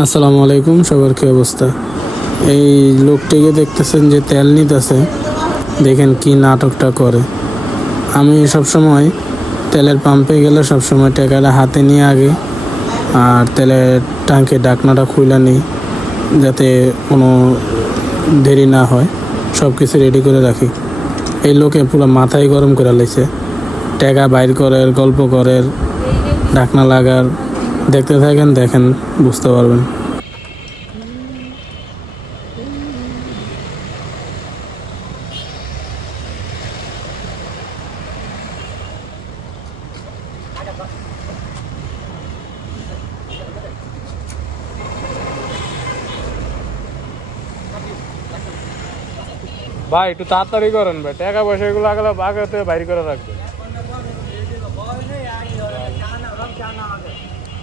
আসসালামু আলাইকুম, সবার কী অবস্থা? এই লোকটিকে দেখতেছেন যে তেল নিতেছে। দেখেন কি নাটকটা করে। আমি সবসময় তেলের পাম্পে গেলে সবসময় টাকাটা হাতে নিয়ে আগে, আর তেলের ট্যাঙ্কে ডাকনাটা খুলে নিই, যাতে কোনো দেরি না হয়। সব কিছু রেডি করে রাখি। এই লোকে পুরো মাথায় গরম করে লাইছে। টাকা বাইর করার গল্প করার ঢাকনা লাগার দেখতে থাকেন, দেখেন, বুঝতে পারবেন। ভাই, একটু তাড়াতাড়ি করেন ভাই। টাকা পয়সা এগুলো আগলে আগে বাইর করে রাখবেন।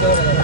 交给